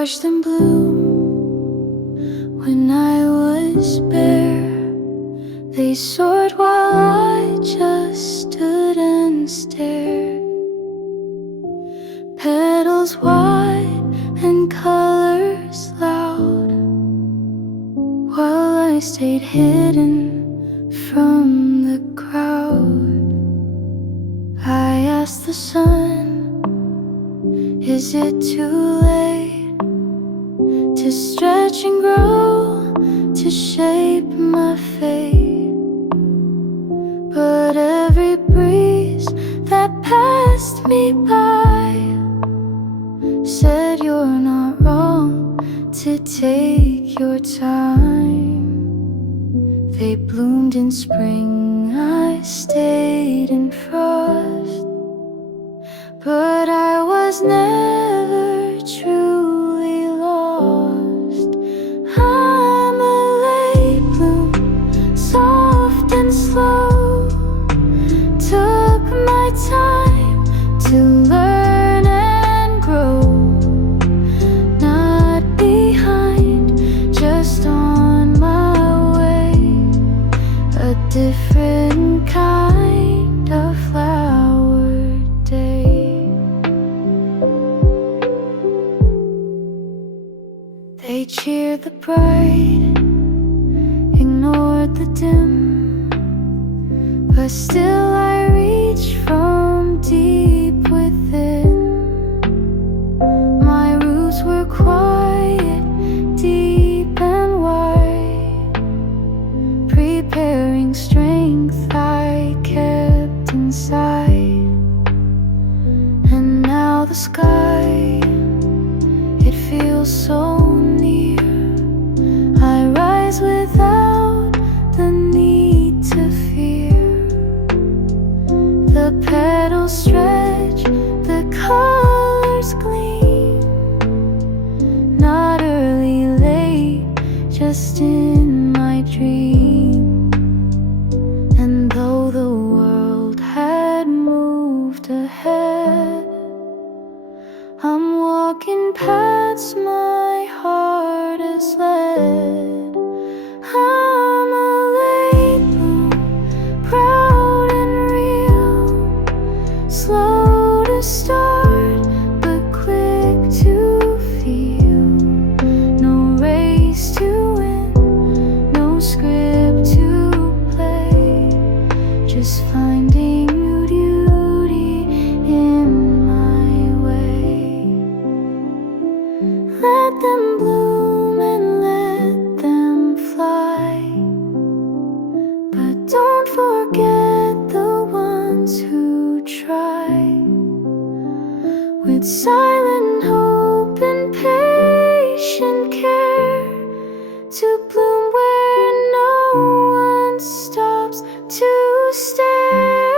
watched them bloom when I was bare. They soared while I just stood and stared. Petals wide and colors loud, while I stayed hidden from the crowd. I asked the sun, is it too late to stretch and grow, to shape my fate? But every breeze that passed me by said you're not wrong to take your time. They bloomed in spring, I stayed in frost, but I was never truly lost. I'm a late bloom, soft and slow. Took my time to learn and grow. Not behind, just on my way. A different kind of flower day. They cheered the bright, ignored the dim, but still I reach from deep within. My roots were quiet, deep and wide, preparing strength I kept inside. And now the sky, it feels so near. I rise without the need to fear. The petals stretch, the colors gleam. Not early, late, just in my dream. And though the world had moved ahead, I'm walking paths my heart has led. I'm a late bloom, proud and real, slow to start but quick to feel. No race to win, no script to play, just finding beauty in my way. Let them bloom and let them fly, but don't forget the ones who try. With silent hope and patient care, to bloom where no one stops to stare.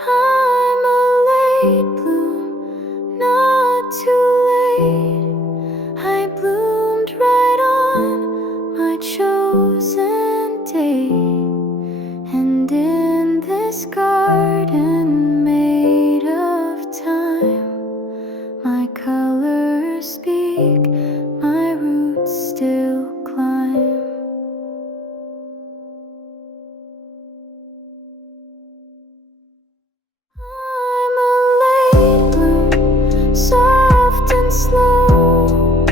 I'm a late bloom, not too late. I bloomed right on my chosen day. And in this garden made of time, my colors speak, my roots still climb. I'm a late bloom, soft and slow.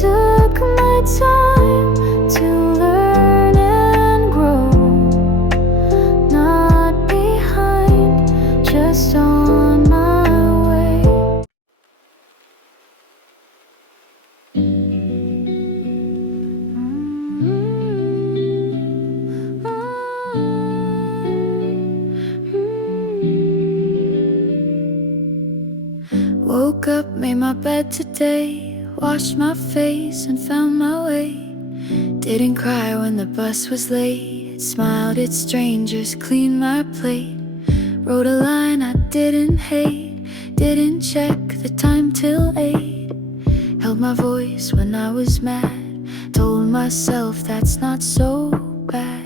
Took my time to learn and grow. Not behind, just on my way. Woke up, made my bed today, washed my face and found my way. Didn't cry when the bus was late, smiled at strangers, cleaned my plate. Wrote a line I didn't hate, didn't check the time till 8. Held my voice when I was mad, told myself that's not so bad.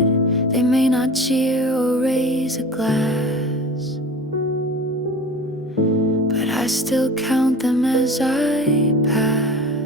They may not cheer or raise a glass, but I still count them as I pass.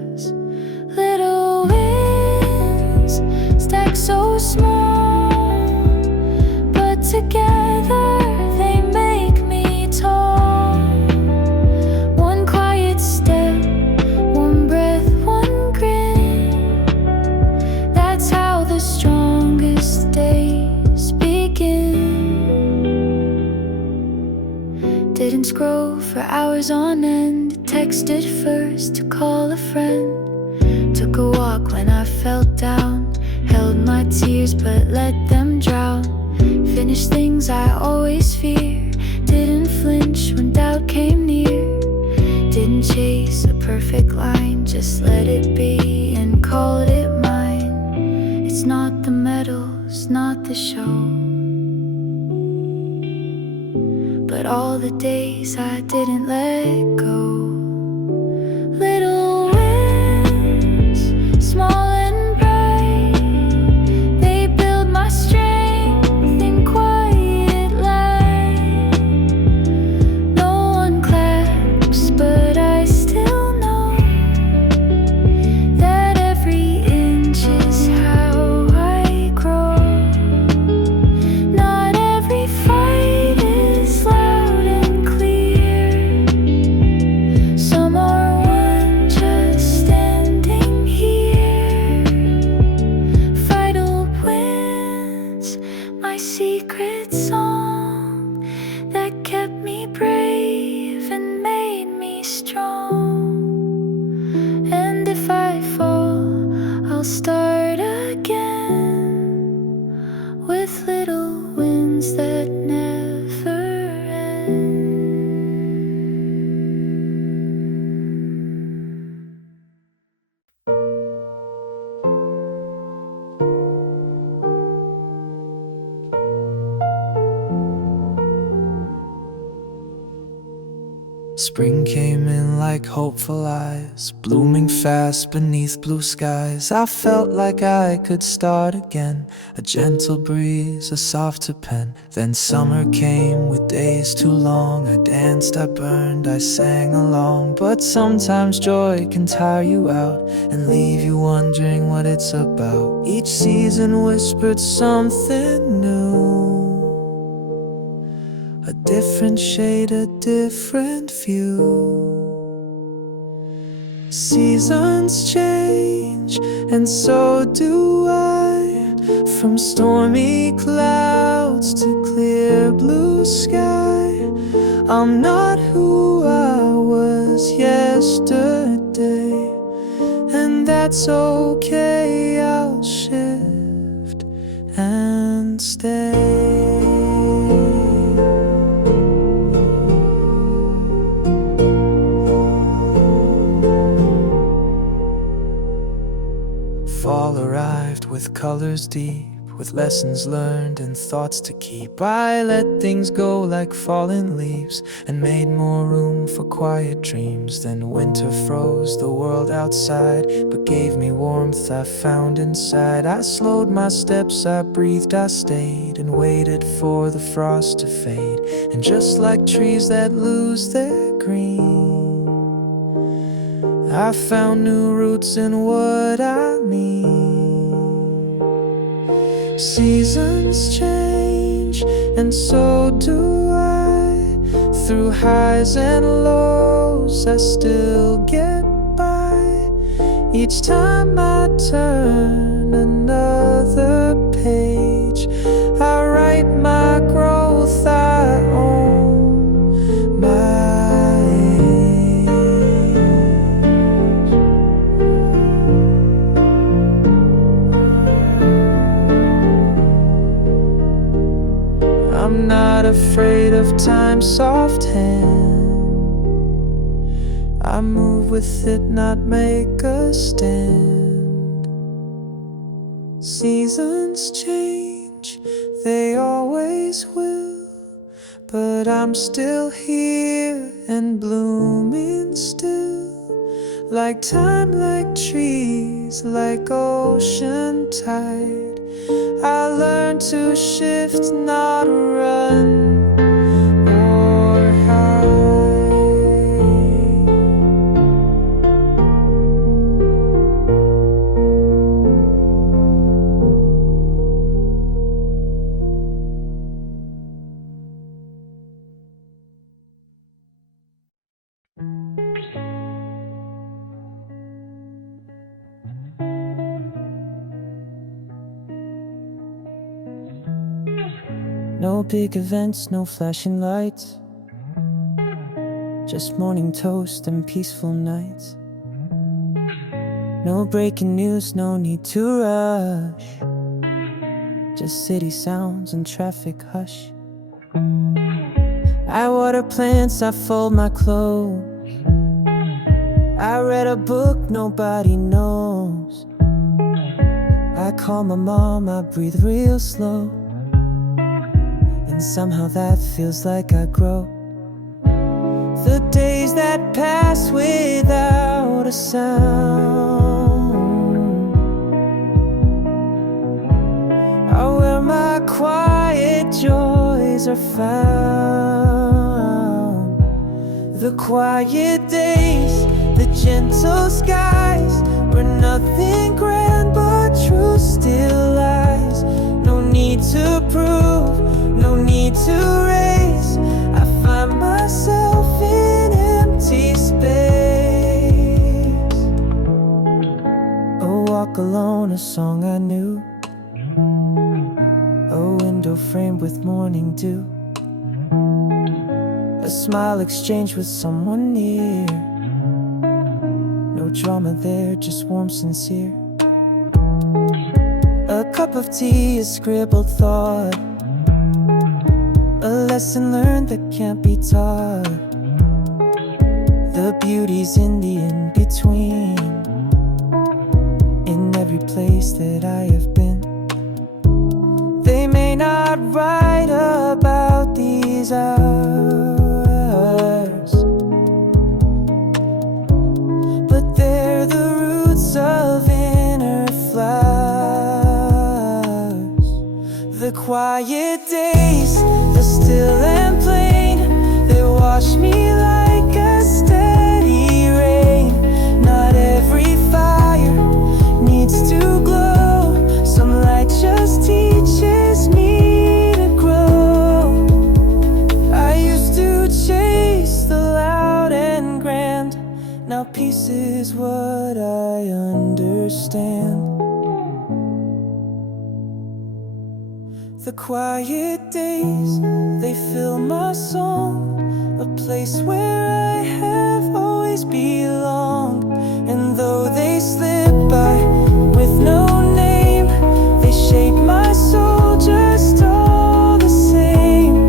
used it first to call a friend. Took a walk when I felt down. Held my tears but let them drown. Finished things I always fear. Didn't flinch when doubt came near. Didn't chase a perfect line, just let it be and called it mine. It's not the medals, not the show, but all the days I didn't let go. Little wins, small and bright, they build my strength in quiet light. No one claps, but I still know that every inch is how I grow. Not every fight is loud and clear. Some are won just standing here. Vital wins, my secret song that kept me brave and made me strong. And if I fall, I'll start again with little wins that never end. Spring came in like hopeful eyes, blooming fast beneath blue skies. I felt like I could start again, a gentle breeze, a softer pen. Then summer came with days too long. I danced, I burned, I sang along. But sometimes joy can tire you out and leave you wondering what it's about. Each season whispered something new, a different shade, a different view. Seasons change, and so do I. From stormy clouds to clear blue sky. I'm not who I was yesterday, and that's okay. I'll shift and stay. Fall arrived with colors deep, with lessons learned and thoughts to keep. I let things go like fallen leaves and made more room for quiet dreams. Then winter froze the world outside, but gave me warmth I found inside. I slowed my steps, I breathed, I stayed, and waited for the frost to fade. And just like trees that lose their green, I found new roots in what I mean. Seasons change, and so do I. Through highs and lows, I still get by. Each time I turn another page, I write my growth, I own my I'm not afraid of time's soft hand. I move with it, not make a stand. Seasons change, they always will, but I'm still here and blooming still. Like time, like trees, like ocean tide, I learned to shift, not run or hide. No big events, no flashing lights, Just morning toast and peaceful nights. No breaking news, no need to rush. Just city sounds and traffic hush. I water plants, I fold my clothes. I read a book nobody knows. I call my mom, I breathe real slow. And somehow that feels like I grow. The days that pass without a sound are where my quiet joys are found. The quiet days, the gentle skies, where nothing grand but truth still lies. No need to prove, no need to raise. I find myself in empty space. A walk alone, a song I knew. A window framed with morning dew. A smile exchanged with someone near. No drama there, just warm, sincere. A cup of tea, a scribbled thought. A lesson learned that can't be taught. The beauty's in the in-between. In every place that I have been. They may not write about these hours, but they're the roots of inner flowers. The quiet days, the still and plain, they wash me like a steady rain. Not every fire needs to glow. Some light just teaches me to grow. I used to chase the loud and grand. Now peace is what I understand. The quiet days, they fill my song. A place where I have always belonged. And though they slip by with no name, they shape my soul just all the same.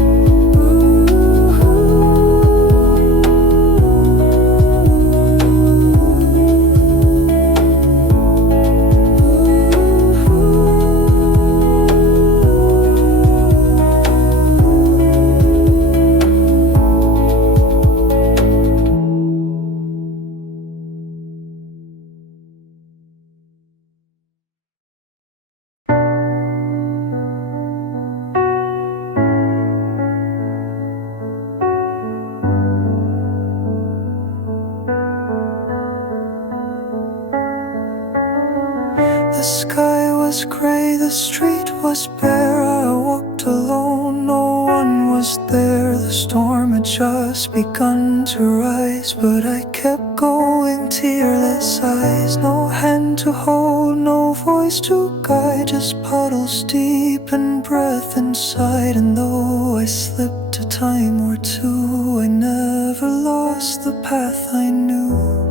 The sky was gray, the street was bare. I walked alone, no one was there. The storm had just begun to rise, but I kept going, tearless eyes. No hand to hold, no voice to guide, just puddles deep and breath inside. And though I slipped a time or two, I never lost the path I knew.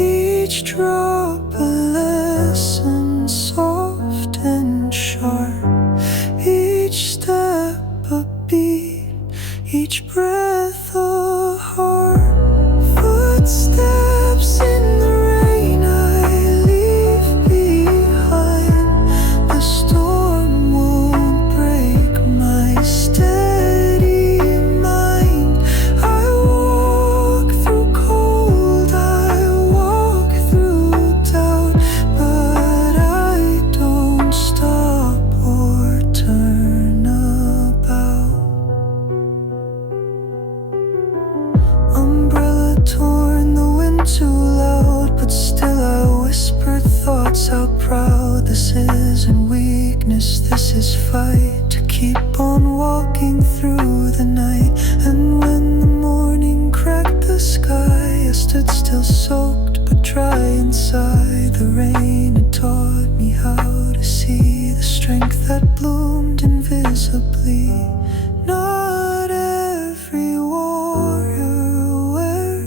Each drop a lesson, soft and sharp. Each step a beat, each breath a heart. Footsteps in the rain I leave behind. The storm won't break my steady mind. I walk through cold, I walk through doubt, but I don't stop or turn about. Umbrella torn, the wind too loud, but still I whisper thoughts out proud. This isn't weakness, this is fight. To keep on walking through the night. And when the morning cracked the sky, I stood still, soaked but dry inside. The rain had taught me how to see the strength that bloomed invisibly. Not every warrior wears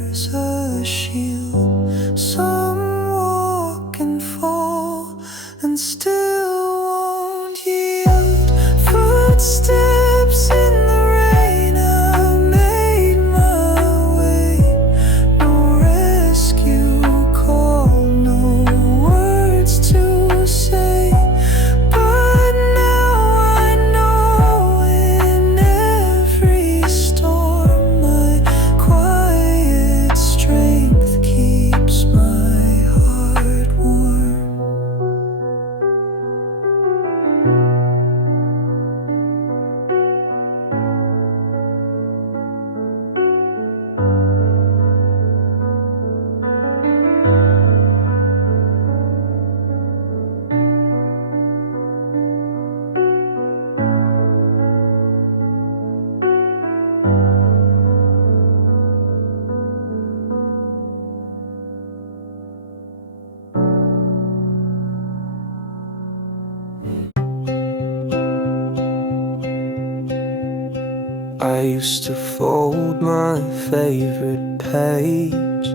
I used to fold my favorite page,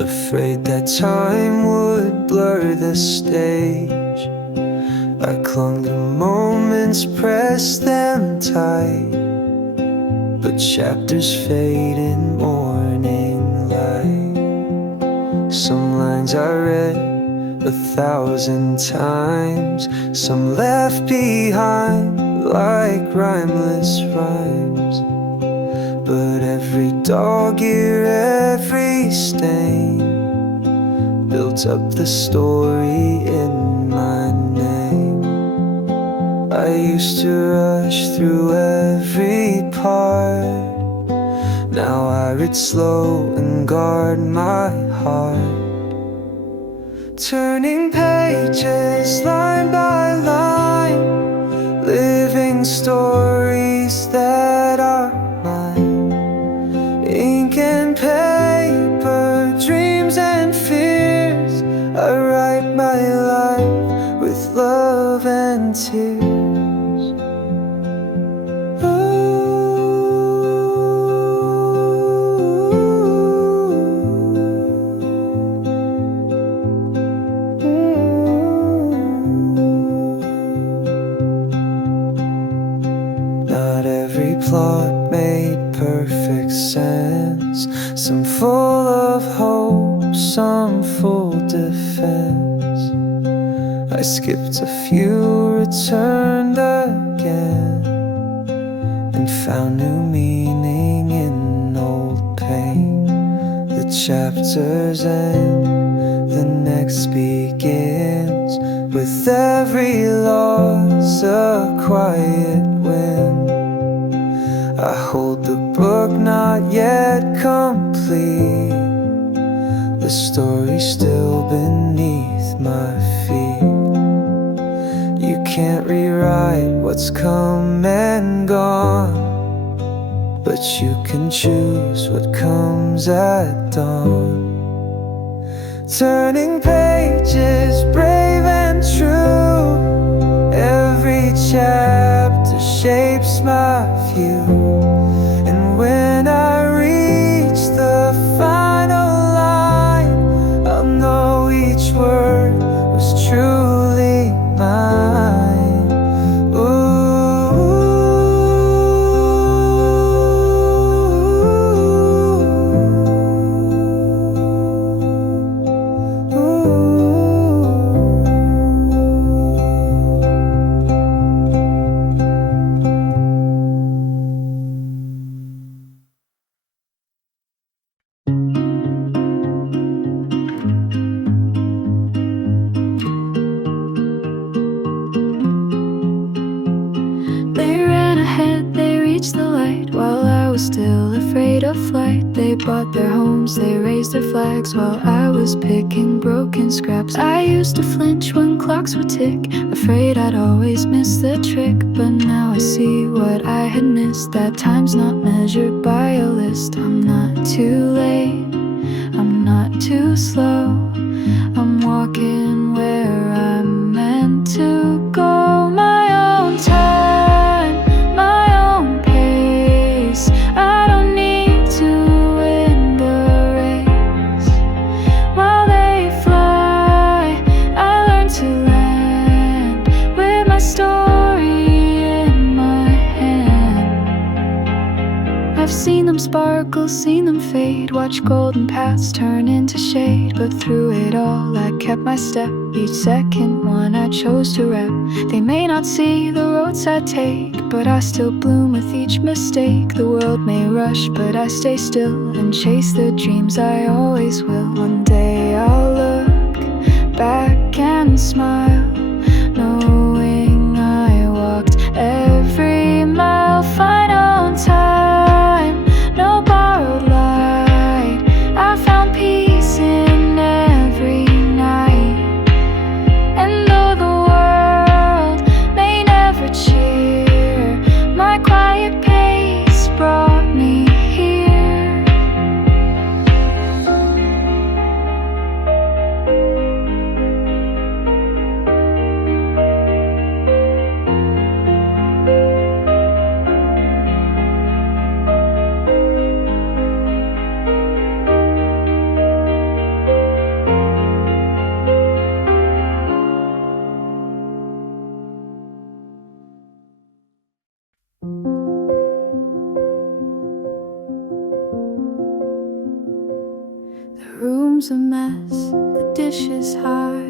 afraid that time would blur the stage. I clung to moments, pressed them tight, but chapters fade in morning light. Some lines I read 1,000 times, some left behind like rhymeless rhymes. But every dog ear, every stain built up the story in my name. I used to rush through every part, now I read slow and guard my heart, turning pages line by line, living stories that are mine. Ink and paper, dreams and fears, I write my life with love and tears. Plot made perfect sense, some full of hope, some full defense. I skipped a few, returned again, and found new meaning in old pain. The chapters end, the next begins, with every loss a quiet win. I hold the book not yet complete, the story still beneath my feet. You can't rewrite what's come and gone, but you can choose what comes at dawn. Turning pages, brave and true, every chapter shapes my view. And when I reach the final line, I'll know each word was truly mine. They bought their homes, they raised their flags while I was picking broken scraps. I used to flinch when clocks would tick, afraid I'd always miss the trick. But now I see what I had missed, that time's not measured by a list. I'm not too late, I'm not too slow, I'm walking where I'm meant to go. My own time, my own pace, I don't need to seen them sparkle, seen them fade, watch golden paths turn into shade. But through it all I kept my step, each second one I chose to rep. They may not see the roads I take, but I still bloom with each mistake. The world may rush, but I stay still and chase the dreams I always will. One day I'll look back and smile, knowing I walked every mile. Final time, no borrowed light, I found peace in room's a mess, the dishes high,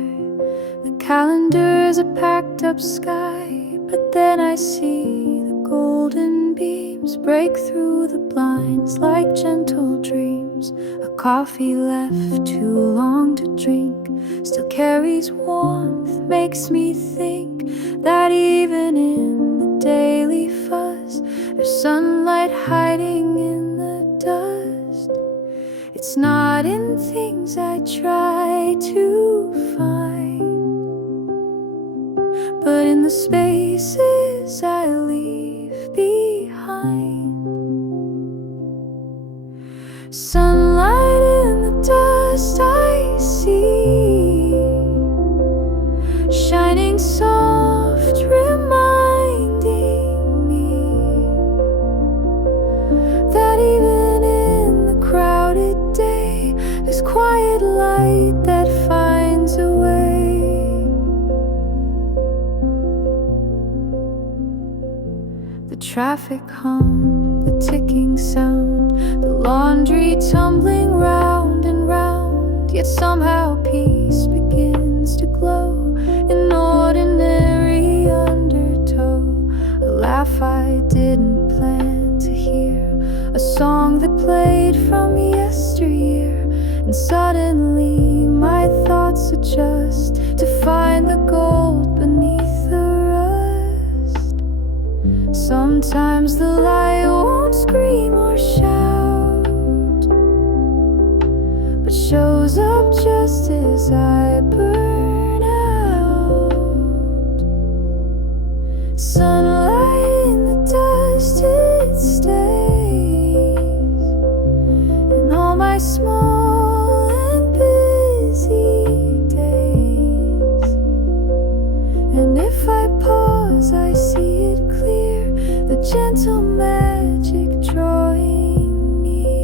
the calendar's a packed up sky. But then I see the golden beams break through the blinds like gentle dreams. A coffee left too long to drink still carries warmth, makes me think that even in the daily fuss there's sunlight hiding in the dust. It's not in things I try to find, but in the spaces I leave behind. Sunlight in the dust I see, shining soft, reminding me that even in the crowded day there's quiet light that finds a way. The traffic hum, the ticking sound, the laundry tumbling round and round. Yet somehow peace begins to glow in ordinary undertow. A laugh I didn't plan to hear, a song that played from yesteryear. And suddenly my thoughts adjust to find the gold beneath the rust. Sometimes the light won't scream or shout, but shows up just as I burn out. Sunlight in the dust, it stays in all my small and busy days. And if I pause, I see it clear, the gentle magic drawing near.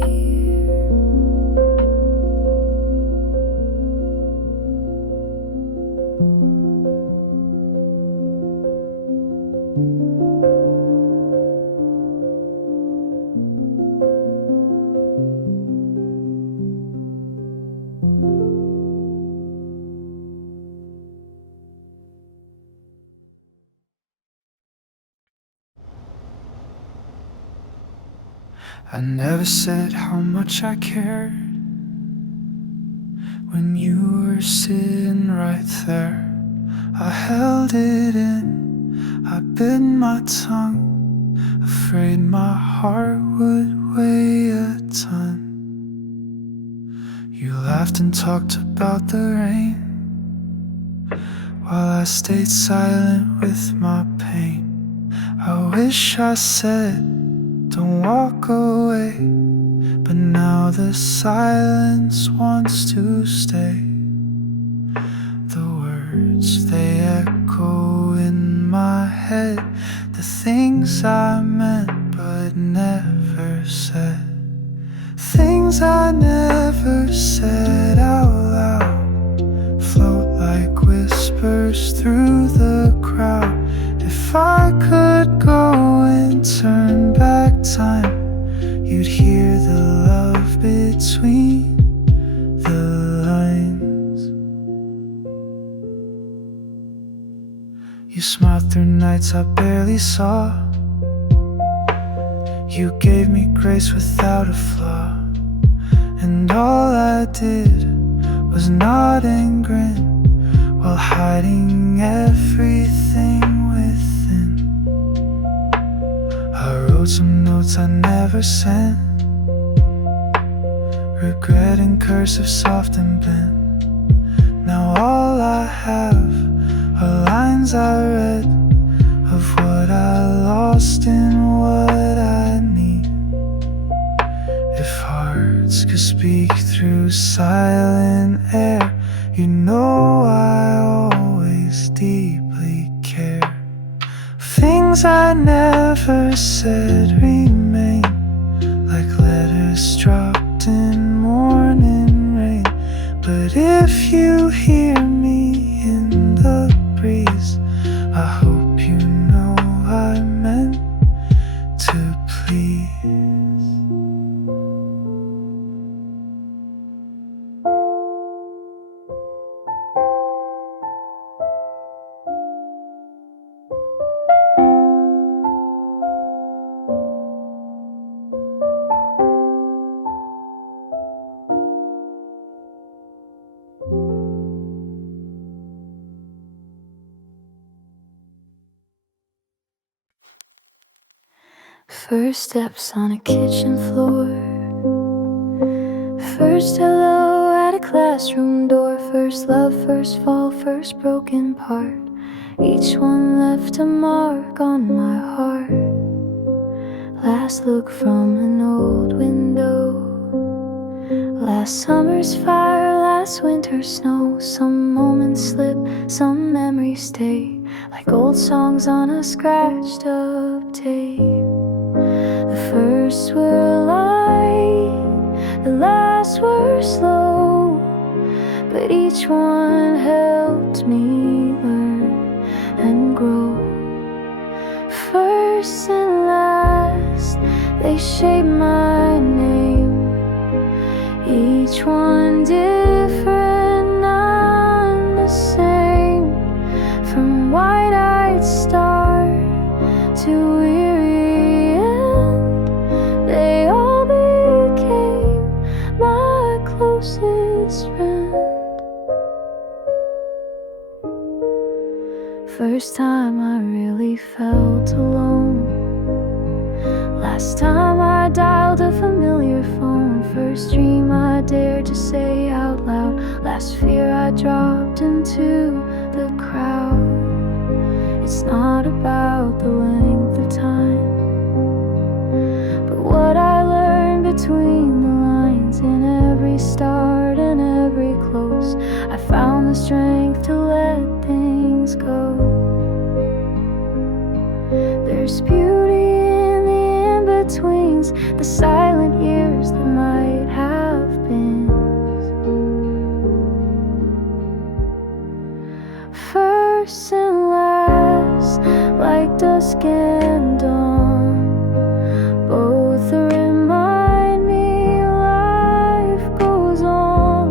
I never said how much I cared when you were sitting right there. I held it in, I bit my tongue, afraid my heart would weigh a ton. You laughed and talked about the rain while I stayed silent with my pain. I wish I said don't walk away, but now the silence wants to stay. The words, they echo in my head, the things I meant but never said, things I never said out loud, float like whispers through the crowd. If I could go and turn back time, you'd hear the love between the lines. You smiled through nights I barely saw, you gave me grace without a flaw. And all I did was nod and grin while hiding everything within. I wrote some notes I never sent, regret and cursive soft and bent. Now all I have are lines I read of what I lost and what I need. If hearts could speak through silent air, you know I always deeply care. Things I never said remain, like letters dropped in morning rain. But if you hear me in the breeze, I hope you know I meant to please. First steps on a kitchen floor. First hello at a classroom door. First love, first fall, first broken part. Each one left a mark on my heart. Last look from an old window. Last summer's fire, last winter's snow. Some moments slip, some memories stay, like old songs on a scratched up tape. The first were light, the last were slow, but each one helped me learn and grow. First and last, they shaped my name. Each one different, none the same. From wide-eyed star to weary end, they all became my closest friend. First time I really felt alone. Last time I dialed a familiar phone. First dream I dared to say out loud. Last fear I dropped into the crowd. It's not about the length of time, but what I learned between the lines. In every start and every close, I found the strength to let things go. There's beauty in the in-betweens, the silent years that might have been. First and last, like dusk and dawn, both remind me life goes on.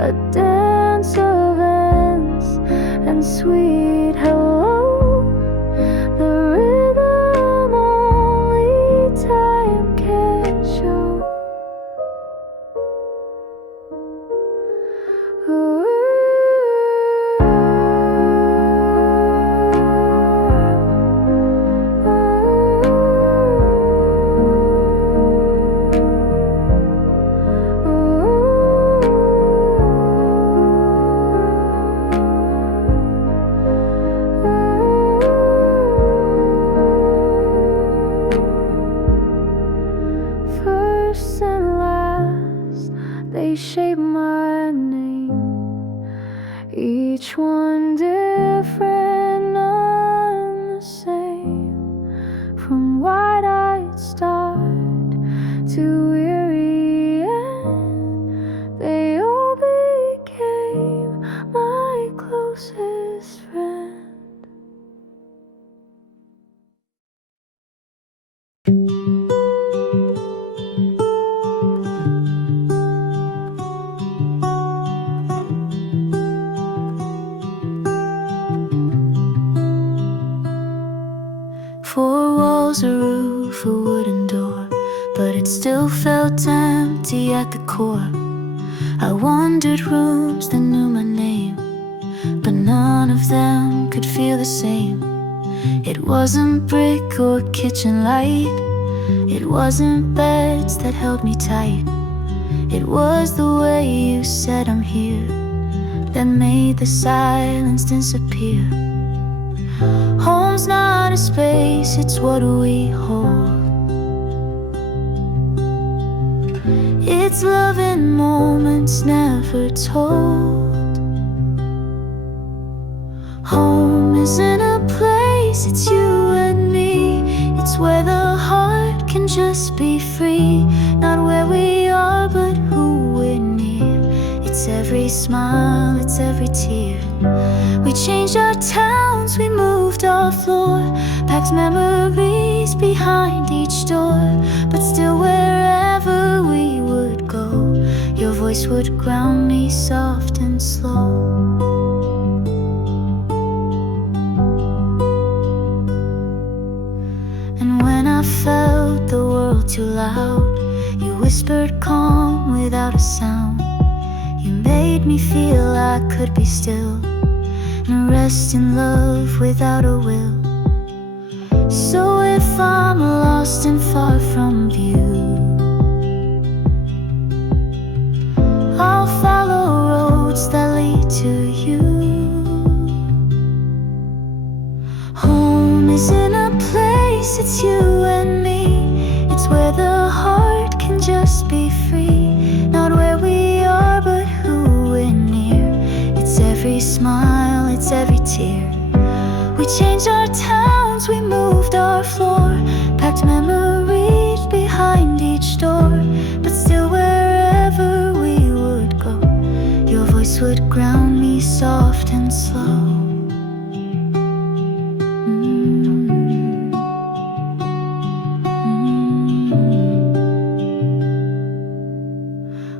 A dance of ends and sweet hello. The rhythm only time can show. Ooh. First and last, they shape my name. Each one different, none the same. From wide-eyed start to weary end, they all became my closest friend. Four walls, a roof, a wooden door, but it still felt empty at the core. I wandered rooms that knew my name, but none of them could feel the same. It wasn't brick or kitchen light, it wasn't beds that held me tight. It was the way you said I'm here that made the silence disappear. Home's not a space, it's what we hold. It's love in moments never told. Home isn't a place, it's you and me. It's where the heart can just be free. Not where we are, but who we're near. It's every smile, it's every tear. We changed our towns, we moved our floor, packed memories behind each door. But still wherever we would go, your voice would ground me soft and slow. And when I felt the world too loud, you whispered calm without a sound. You made me feel I could be still and rest in love without a will. So if I'm lost and far from view, I'll follow roads that lead to you. Home isn't a place, it's you and me. It's where the heart can just be free. Not where we are, but who we're near. It's every smile, it's every tear. We changed our towns, we moved our floor, packed memories behind each door. But still wherever we would go, your voice would ground me soft and slow.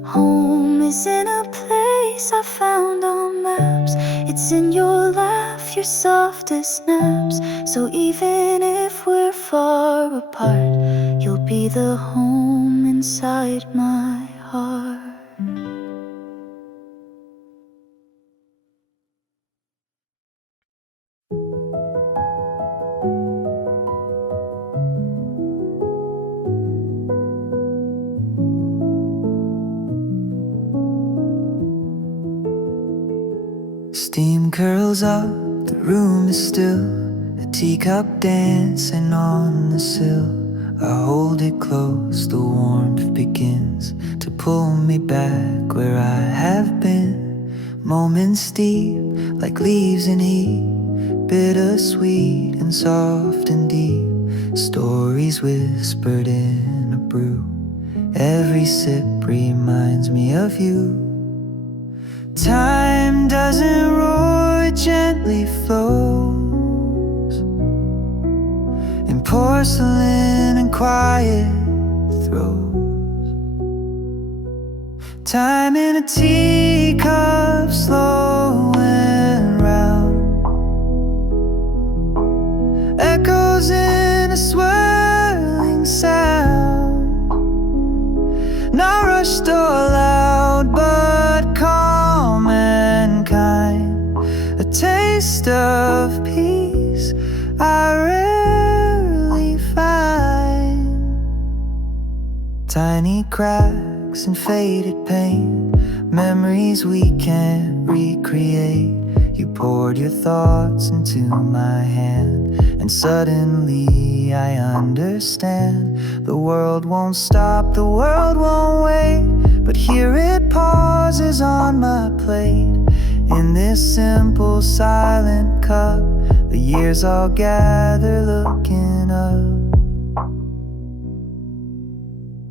Home isn't a place I found on maps. It's in your laugh, your softest naps. So even if we're far apart, you'll be the home inside my heart. Steam curls up, the room is still. A teacup dancing on the sill. I hold it close, the warmth begins to pull me back where I have been. Moments deep, like leaves in heat, bittersweet and soft and deep. Stories whispered in a brew. Every sip reminds me of you. Time doesn't roar, it gently flows in porcelain and quiet throws. Time in a teacup, slow and round, echoes in a swirling sound. Not rushed or loud, but calm and kind. A taste of peace I rarely find. Tiny cracks and faded pain, memories we can't recreate. You poured your thoughts into my hand, and suddenly I understand. The world won't stop, the world won't wait, but here it pauses on my plate. In this simple silent cup, the years all gather looking up.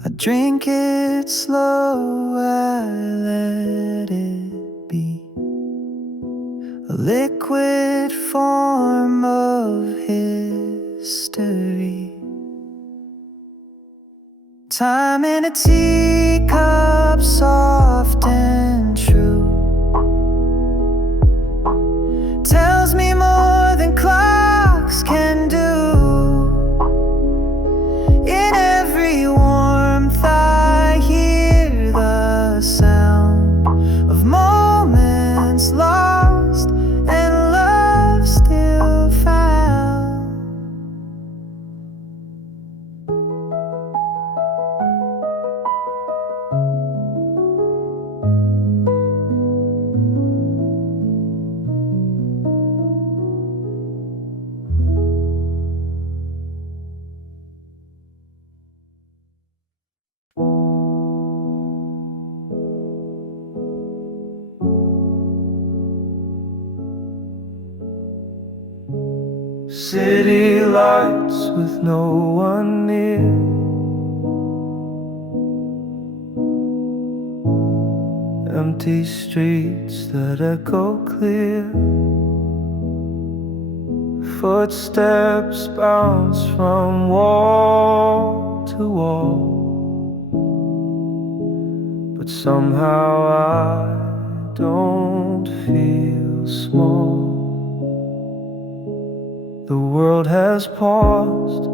I drink it slow, I let it be, a liquid form of history. Time in a teacup, soft and true, tells me more than clocks can do. In every warmth I hear the sound of moments lost and love still found. City lights with no one near, empty streets that echo clear. Footsteps bounce from wall to wall, but somehow I don't feel small. The world has paused,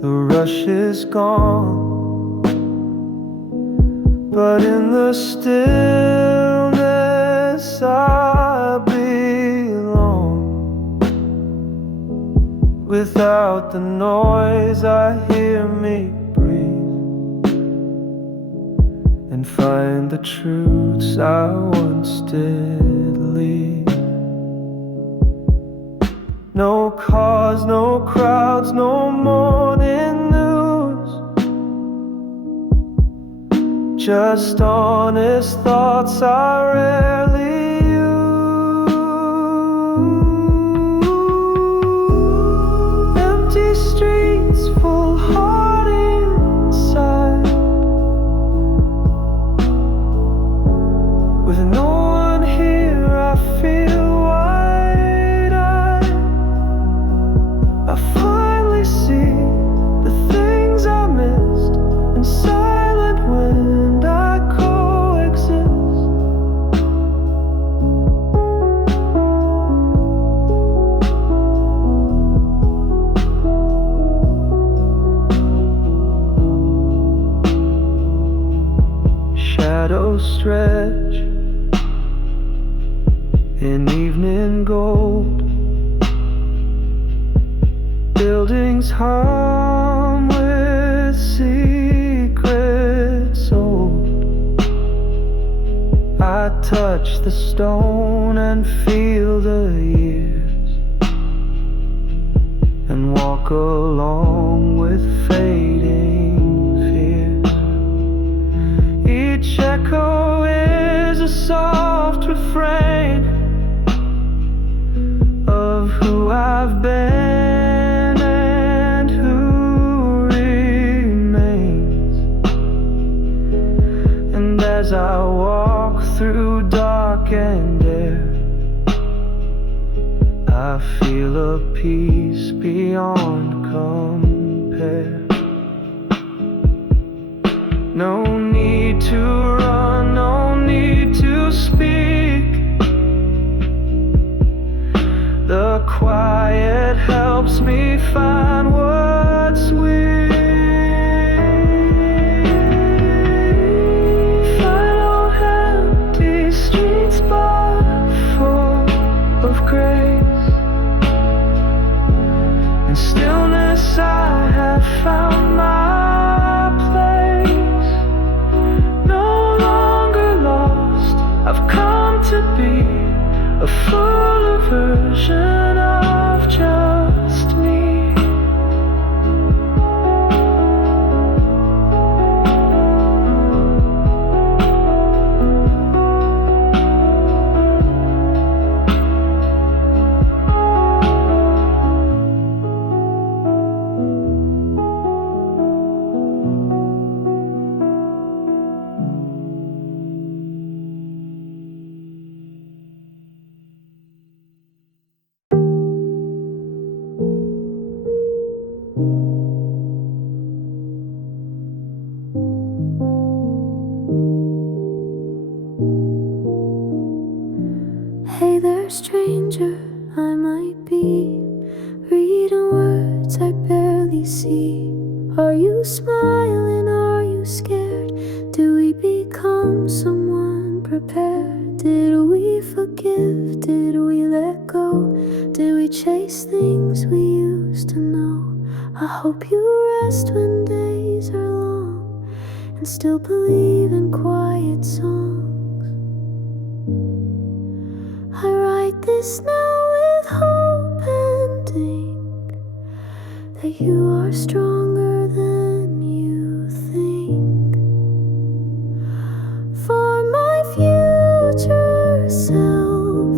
the rush is gone, but in the stillness I belong. Without the noise I hear me breathe and find the truths I once did leave. No cars, no crowds, no morning news, just honest thoughts I rarely use. Empty streets, full heart inside, with no one here I feel wide-eyed. I finally see the things I missed in silent wind I coexist. Shadows stretch in evening gold, buildings hum with secrets old. I touch the stone and feel the years, and walk along with fading fears. Each echo is a soft refrain of who I've been and who remains. And as I walk through dark and air, I feel a peace beyond compare. No need to run, no need to speak. The quiet helps me find what's weak. Final empty streets but full of grace. In stillness I have found my place. No longer lost, I've come to be a fuller version of just me. Hey there, stranger, I might be reading words I barely see. Are you smiling? Are you scared? Do we become someone prepared? Did we forgive? Did we let go? Did we chase things we used to know? I hope you rest when days are long and still believe in quiet songs. I write this now with hope and think that you are stronger than you think. For my future self,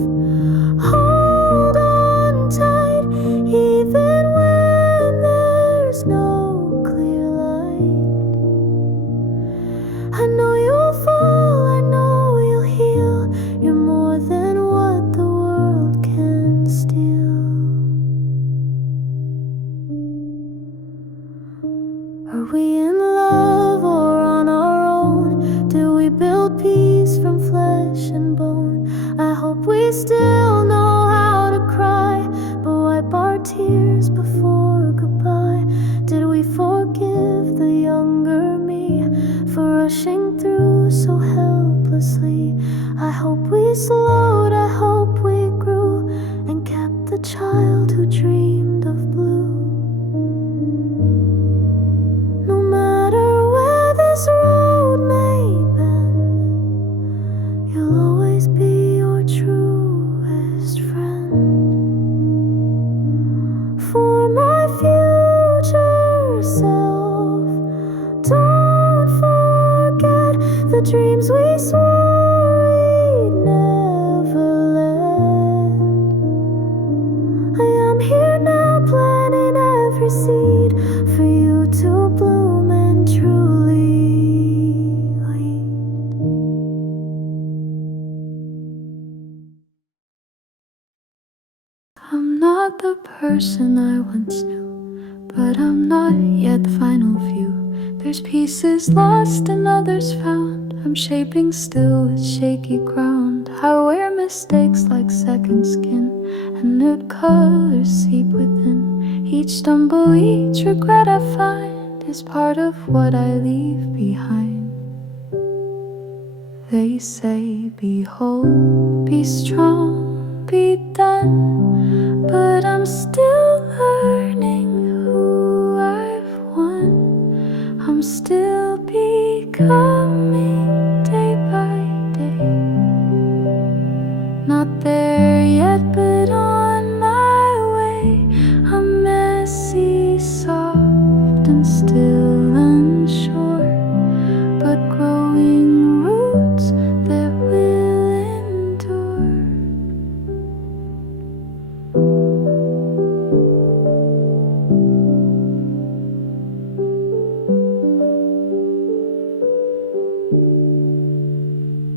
hold on tight, even when there's no clear light. I know you'll fall, I know you'll heal. You're more than what the world can steal. Are we in love or on our own? Do we build peace from flesh and bone? I hope we still know how to cry, but wipe our tears before goodbye. Did we forgive the younger me for rushing through so helplessly? I hope we slowed, I hope we grew and kept the child who dreamed of blue. always be your truest friend. For my future self, don't forget the dreams we swore we'd never let. I am here now planting every seed for you to bloom and truly lead. I'm not the person I once knew, but I'm not yet the final view. There's pieces lost and others found. I'm shaping still with shaky ground. I wear mistakes like second skin, and nude colors seep within. Each stumble, each regret I find is part of what I leave behind. They say, behold, be strong, be done, but I'm still learning who I've won. I'm still becoming day by day. Not there yet, but on my way. I'm messy, soft, and still unsure, but growing roots that will endure.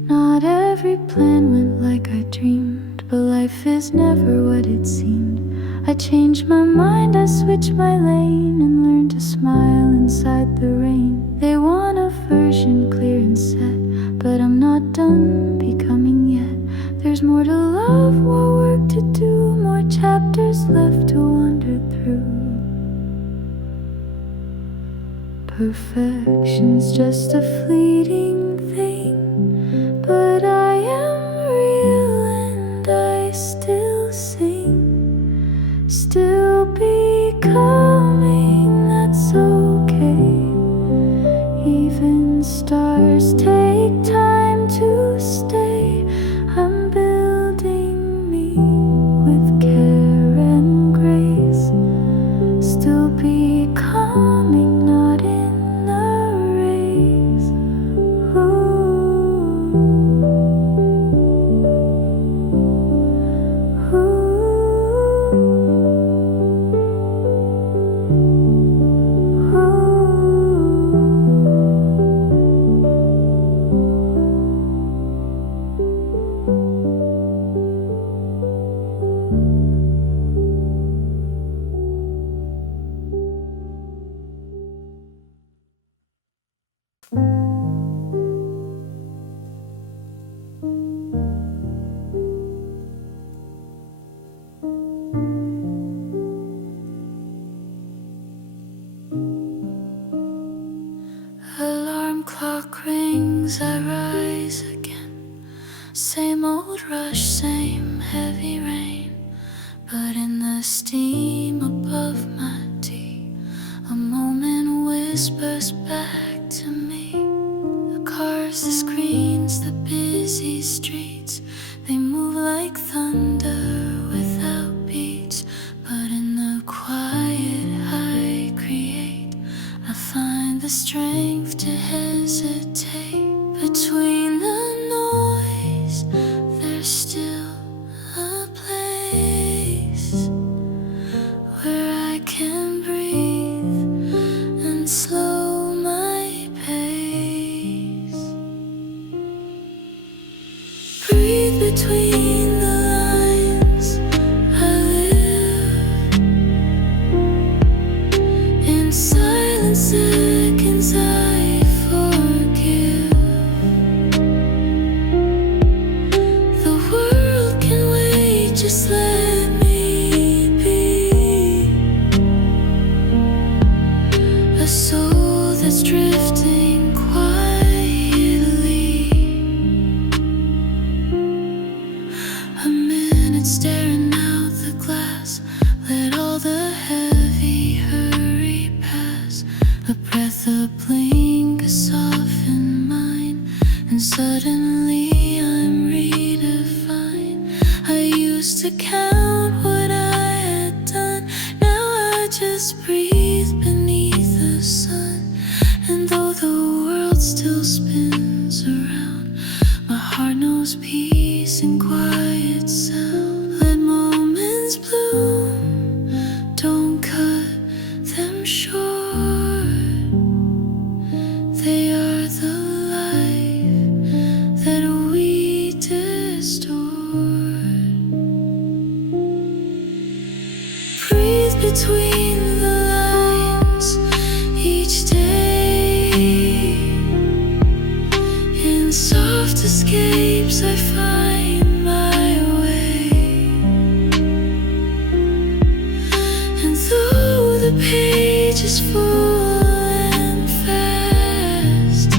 Not every plan went like I dreamed, but life is never what it seemed. I changed my mind, I switched my lane, and learned to smile inside the rain. They want a version clear and set, but I'm not done becoming yet. There's more to love, more work to do, more chapters left to wander through. Perfection's just a fleeting thing, but I am real and I still sing. Still becoming, that's okay. Even stars take time to stay. I'm building me with care and grace. Still becoming, not in the race. Alarm clock rings, I rise again. Same old rush, same heavy rain. But in the steam above my tea, a moment whispers back to me. The cars, the screens, the busy streets, they move like thunder without beats. But in the quiet I create, I find the strength to hesitate. Between the noise, there's still a place where I can breathe and slow my pace. Breathe between the lines. I live in silent seconds. I forgive. The world can wait, just let me be. A soul that's drifting quietly. A minute staring out the glass. Let all the heavy hurry pass. A breath, a blink, a soften mine. And suddenly I'm reading lose account what I had done. Now I just breathe beneath the sun. And though the world still spins around, my heart knows peace and quiet sound. Let moments bloom, don't cut them short. They are the life that we distort. Breathe between the lines each day. In soft escapes I find my way. And though the page is full and fast,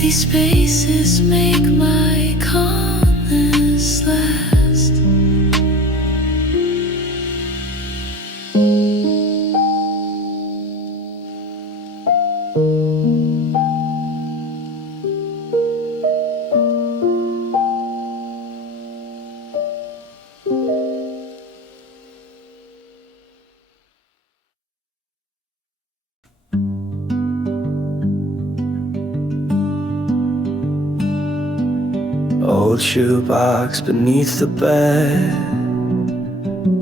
these spaces make my calmness last. Old shoebox beneath the bed,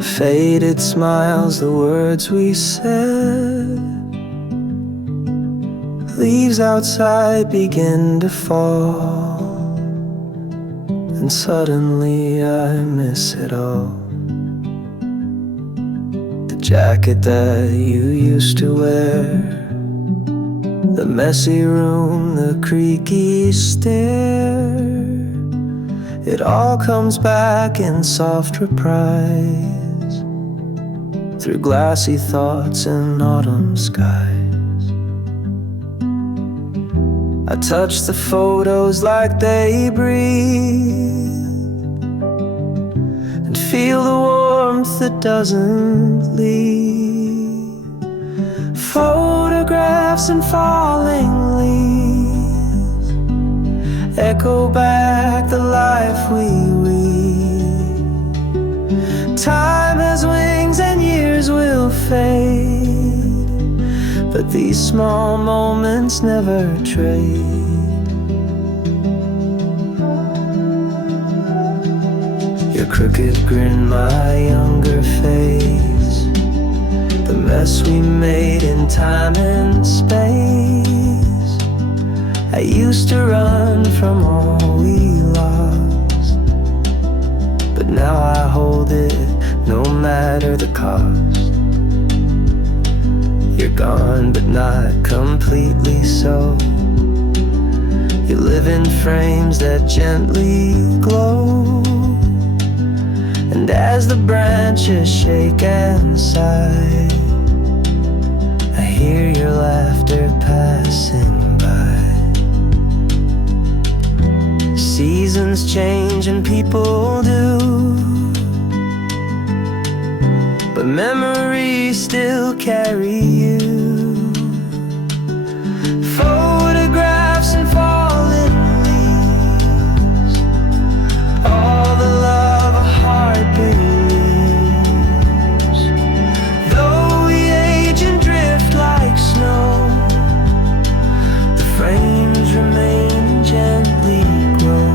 faded smiles, the words we said. Leaves outside begin to fall, and suddenly I miss it all. The jacket that you used to wear, the messy room, the creaky stair. It all comes back in soft reprise, through glassy thoughts and autumn skies. I touch the photos like they breathe, and feel the warmth that doesn't leave. Photographs and falling leaves echo back the life we weave. Time has wings and years will fade, but these small moments never trade. Your crooked grin, my younger face, the mess we made in time and space. I used to run from all we lost, but now I hold it no matter the cost. You're gone but not completely so. You live in frames that gently glow, and as the branches shake and sigh, I hear your laughter passing by. Seasons change and people do, but memories still carry you. Photographs and fallen leaves, all the love a heart believes. Though we age and drift like snow, the frames remain gently grow.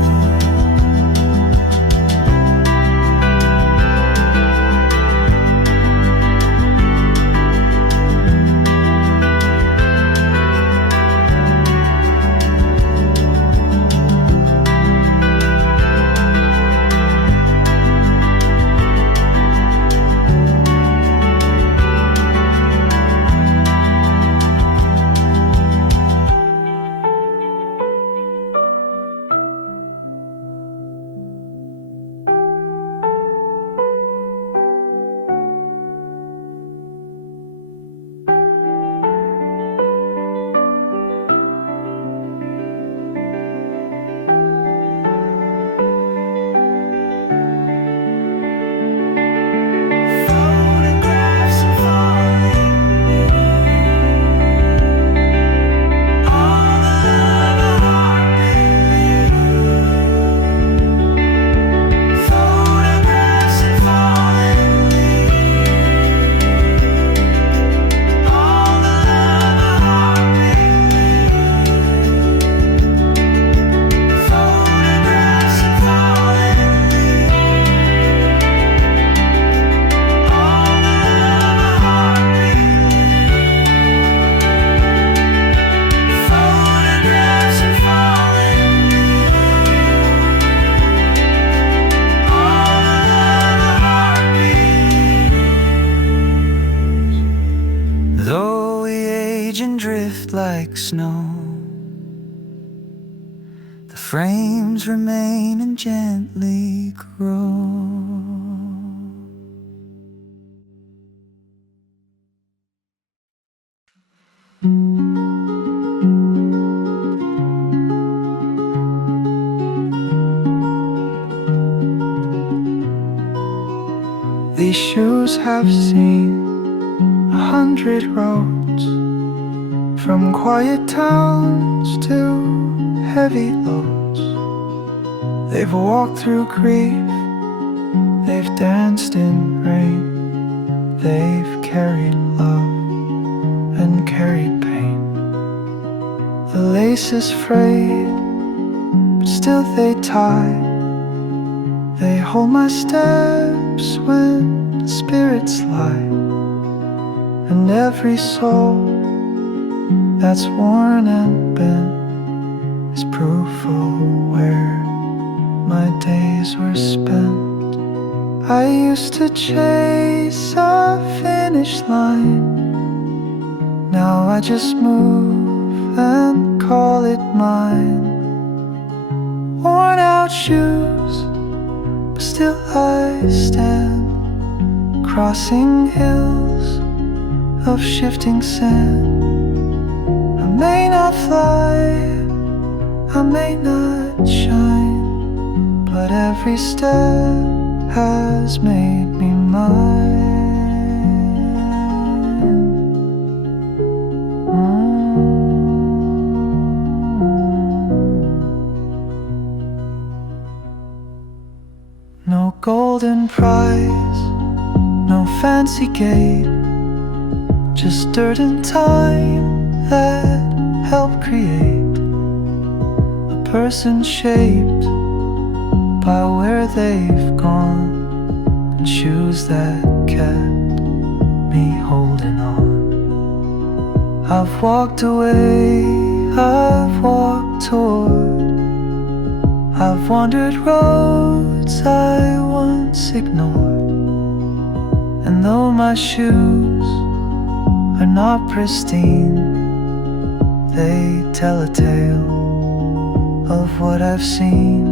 frames remain and gently grow. These shoes have seen 100 roads, from quiet towns to heavy loads. They've walked through grief, they've danced in rain, they've carried love and carried pain. The lace is frayed, but still they tie. They hold my steps when the spirits lie. And every soul that's worn and bent is proof of where my days were spent. I used to chase a finish line, now I just move and call it mine. Worn out shoes, but still I stand, crossing hills of shifting sand. I may not fly, I may not shine, but every step has made me mine. No golden prize, no fancy gate, just dirt and time that help create a person shaped by where they've gone, and shoes that kept me holding on. I've walked away, I've walked toward, I've wandered roads I once ignored. And though my shoes are not pristine, they tell a tale of what I've seen.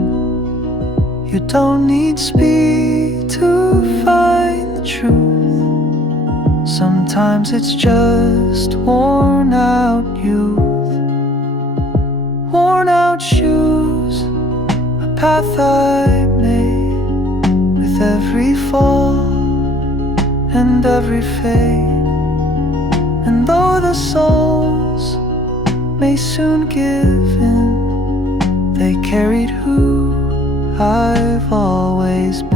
You don't need speed to find the truth. Sometimes it's just worn out youth. Worn out shoes, a path I made with every fall and every fade. And though the souls may soon give in, they carried who I've always been.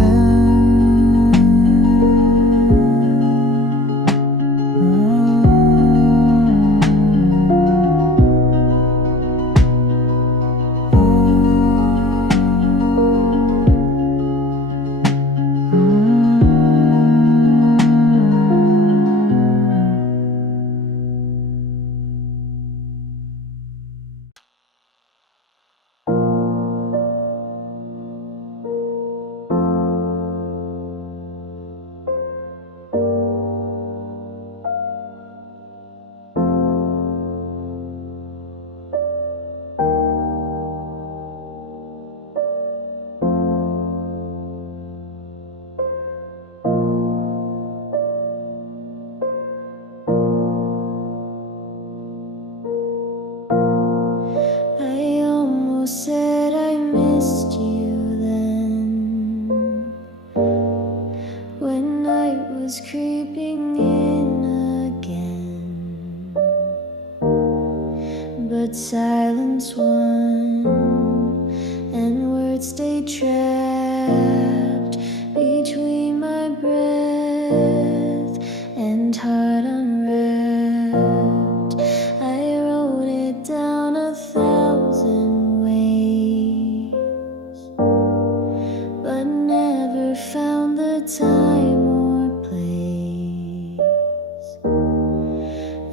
Said I missed you then, when night was creeping in again, but silence won and words stayed trapped between my breath and heart unwrapped. I wrote it down 1,000 but never found the time or place.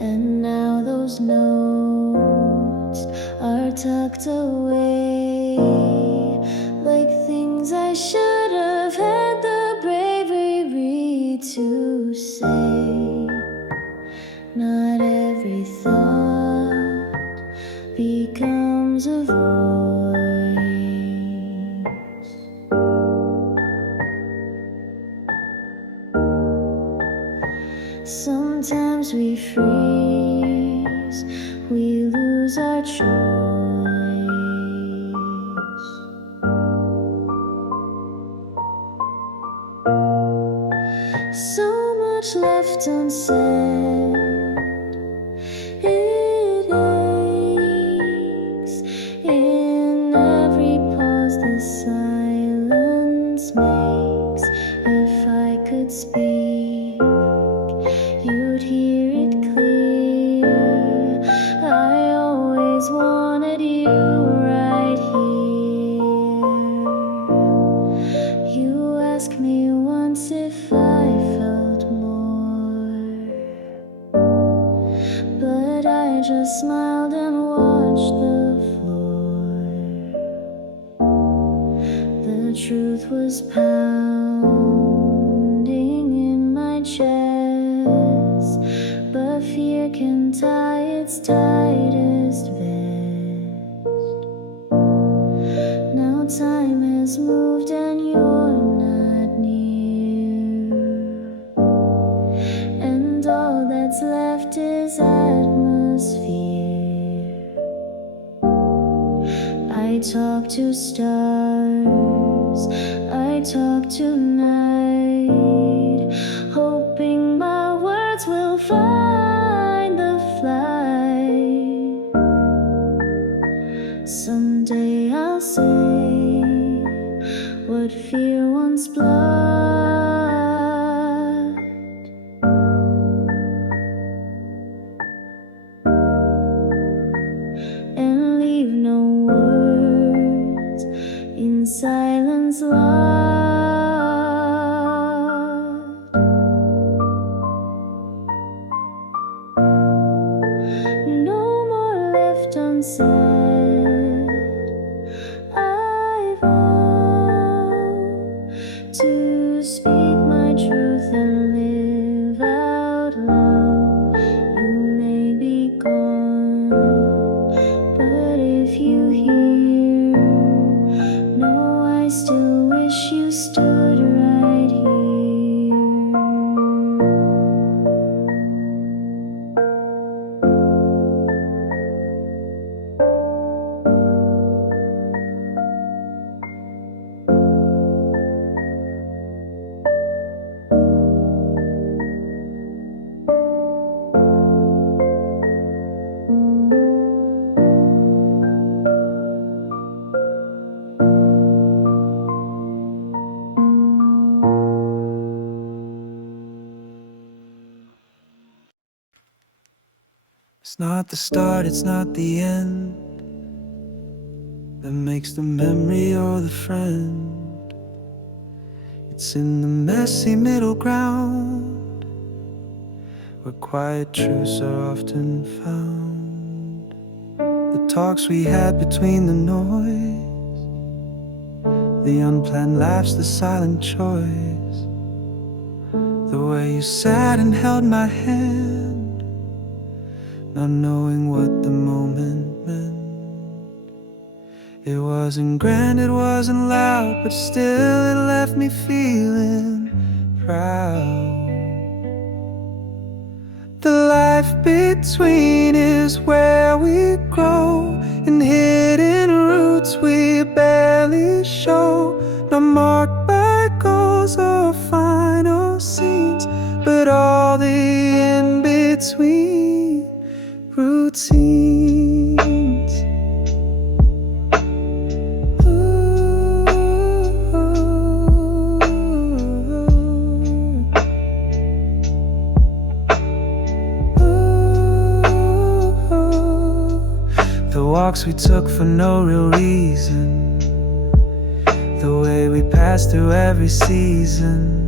And now those notes are tucked away, like things Sometimes we freeze, we lose our choice. So much left unsaid. It aches in every pause the silence makes. If I could speak, you'd hear it clear. I always wanted you right here. You asked me once if I felt more, but I just smiled and watched the floor. The truth was pounding in my chest, but fear can tie its tightest vest. Now time has moved and you're not near, and all that's left is atmosphere. I talk to stars, I talk to night, hoping my words will find the flight. Someday I'll say what fear once blocked. And leave no words in silence locked. No more left unsaid. I vow to speak my truth and live out loud. You may be gone, but if you hear, know I still wish you stood right here. It's not the start, it's not the end that makes the memory or the friend. It's in the messy middle ground where quiet truths are often found. The talks we had between the noise, the unplanned laughs, the silent choice, the way you sat and held my hand, not knowing what the moment meant. It wasn't grand, it wasn't loud, but still it left me feeling proud. The life between is where we grow, in hidden roots we barely show, not marked by goals or final scenes, but all the in-between routines. The walks we took for no real reason, the way we passed through every season.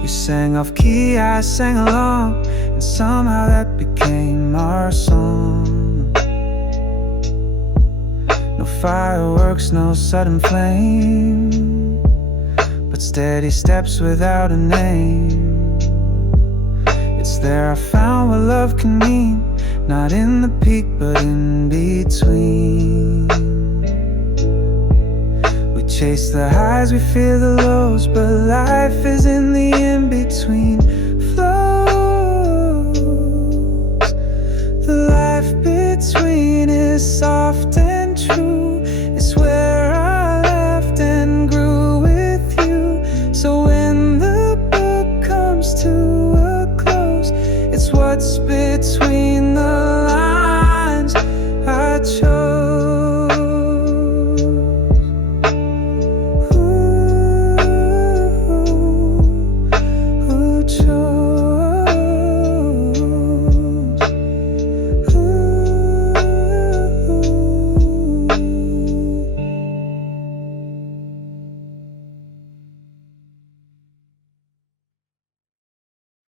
You sang off key, I sang along, and somehow that became our song. No fireworks, no sudden flame, but steady steps without a name. It's there I found what love can mean, not in the peak but in between. We chase the highs, we fear the lows, but life is in the in-between. Flow between is soft